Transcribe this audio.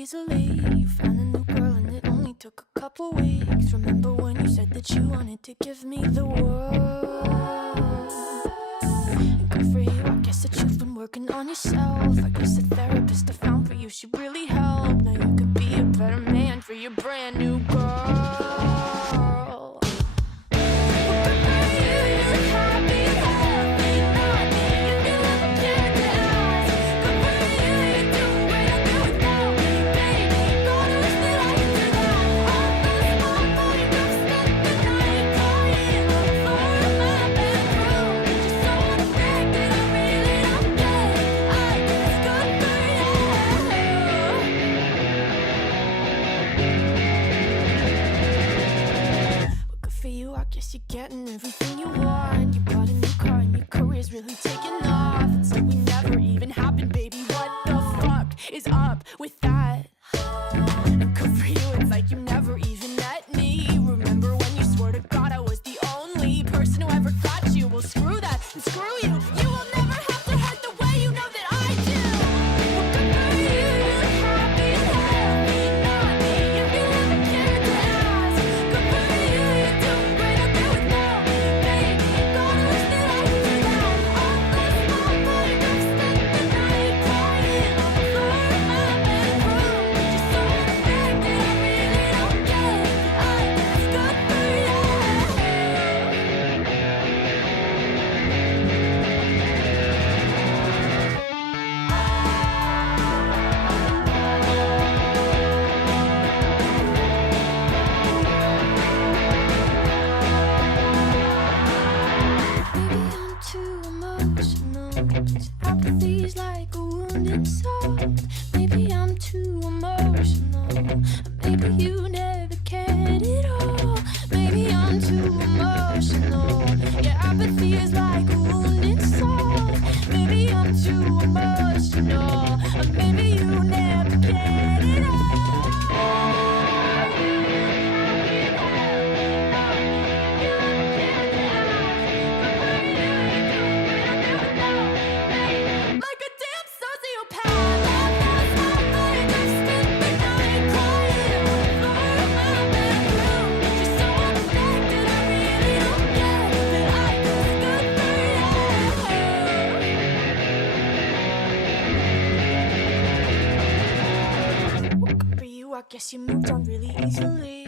easily. You found a new girl and it only took a couple weeks. Remember when you said that you wanted to give me the world? And good for you, I guess that you've been working on yourself. I guess the therapist I found for you should really help. Now you could be a better man for your brand new girl. You're getting everything you want. You bought a new car and your career's really taking off. It's like we never even happened, baby. What the fuck is up with that? And good for you, it's like you never even met me. Remember when you swore to God I was the only person who ever got you? Well, screw that and screw you. You will never have to hurt the way you know that I do. Well, good for you, you're happy as hell. Not me, if you ever cared to ask. Good for you, you're doing great. Apathy's like a wounded soul. Maybe I'm too emotional. Maybe you never cared at all. Maybe I'm too emotional. Yeah, apathy is like a wounded soul. Maybe I'm too emotional. Or maybe you never cared at all. I guess you moved on really easily.